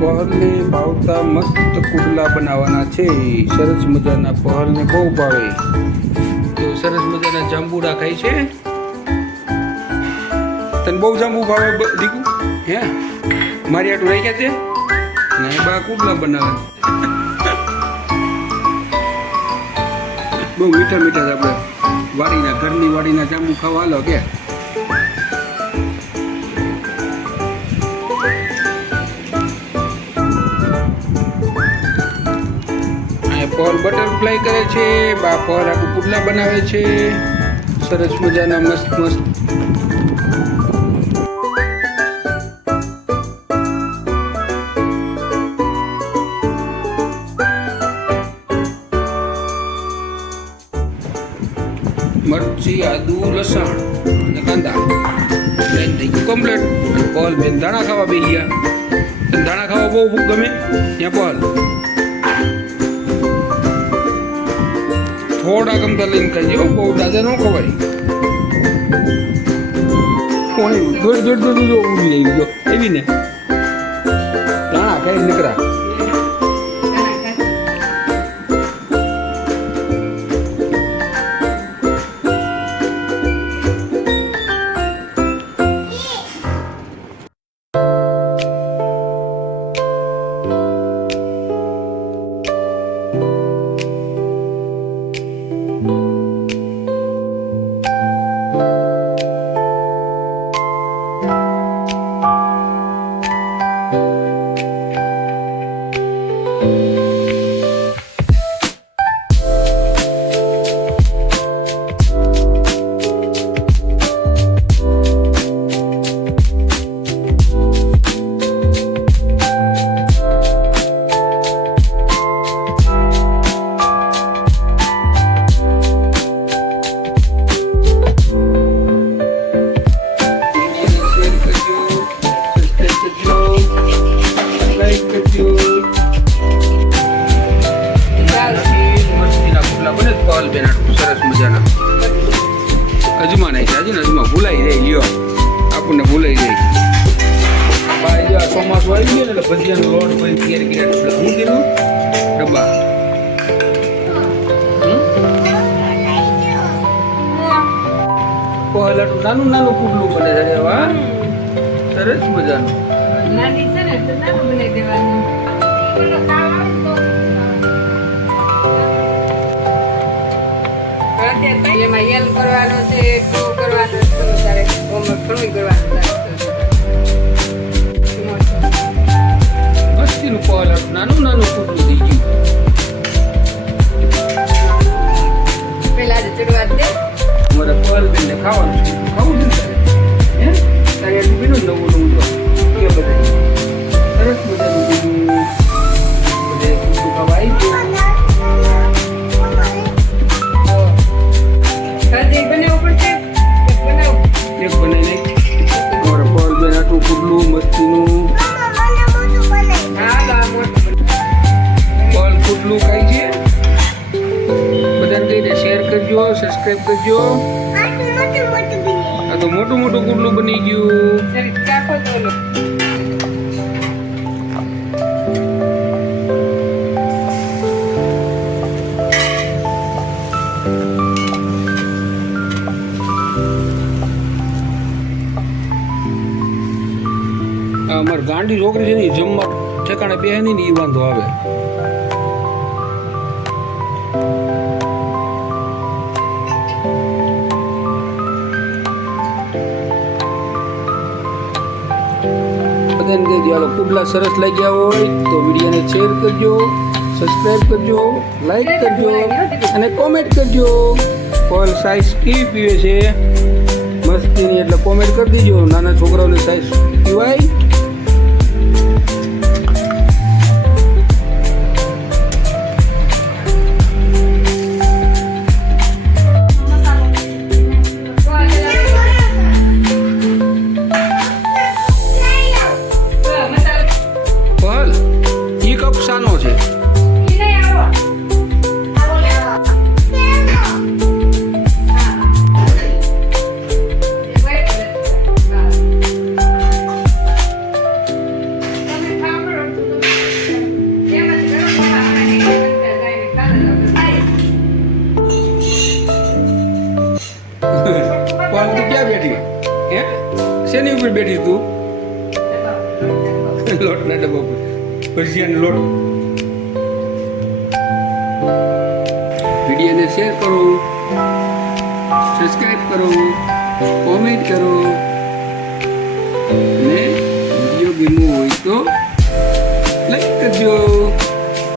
પહલને ભાવતા મસ્ત પુડલા બનાવવાના છે. સરસ મજાના પહલને બહુ ભાવે. તો સરસ મજાના જાંબુડા ખાય છે. તને બહુ જાંબુ ભાવે દીકુ? હે મારી આટું રાખ્યા છે ને બા પુડલા બનાવે. બહુ મીઠા મીઠા આપણે વાડીના ઘરની વાડીના જાંબુ ખાવા હાલો કે. પહોલ બટરફ્લાય કરે છે, બા પહોલ આટલું પુડલા બનાવે છે સરસ મજાના મસ્ત મસ્ત. મરચી, આદુ, લસણ અને કાંદા બેન થઈ ગયું કમ્પ્લેટ. પહોલ બેન દાણા ખાવા બેસી ગયા. દાણા ખાવા બહુ ગમે ત્યાં પહોલ થોડા ગમતા લઈને ખાઈ બહુ દાદા ન ખવાય. કોણ જોઈ જો ઉડી આવી ગયો એવી ને દાણા ખાઈ નીકળ્યા. સરસ મજાના અજમા નાખ્યા છે ને અજમા ભૂલાઈ જાય. લ્યો આપણને ભૂલાઈ જાય. ભાઈ ચોમાસું આવી ગયું ને એટલે ભજીયાનો લોટ ભાઈ તૈયાર કર્યા. હું કીધું ડબ્બા પહેલાં નાનું નાનું પુડલું બને છે. વાહ સરસ મજાનું. નાની છે ને એટલે નાનું બનાવી દેવાનું. એમાં યલ કરવાનો છે, ટુ કરવાનો છે, તારે હોમવર્ક ઘણું કરવાનું છે. મસ્તીનું પહેલાં નાનું નાનું પુડલું થઈ ગયું. પેલા જ ચડવા દે. અમારા પહેલ બેનને ખાવાનું છે. ખાવું છે તારે? હે તારે એટલું પીનું નવું નવું તો કે બધા સરસ મજાનું બીજું બધે પુડલું ખાવા આવી ગયું. એક બનાવી નાખ. અમારા પહેલ બેન આટલું પુડલું મસ્તીનું પહેલ પુડલું ખાય છે. બધાને કહીને શેર કરજો, સબસ્ક્રાઈબ કરજો. આ તો મોટું મોટું પુડલું બની ગયું. અમારી ગાંડી છોકરી છે ને જમવા ઠેકાણે બે નહીં ને એ વાંધો આવે. બધાને કહી દો હાલો પુડલા સરસ લાગ્યા હોય તો વિડીયોને શેર કરજો, સબસ્ક્રાઈબ કરજો, લાઈક કરજો અને કોમેન્ટ કરજો. પલ સાઈઝ કેવી પીવે છે મસ્તીની એટલે કોમેન્ટ કરી દીજો. નાના છોકરાઓની સાઈઝ પીવાય. પલ ઈ કપ સાનો છે. શેની ઉપર બેઠી તું લોટના ડબ્બા ઉપર ભજીયાનો લોટ. વિડીયોને શેર કરો, સબસ્ક્રાઇબ કરો, કોમેન્ટ કરો અને વિડીયો ગમ્યો હોય તો લાઈક કરજો.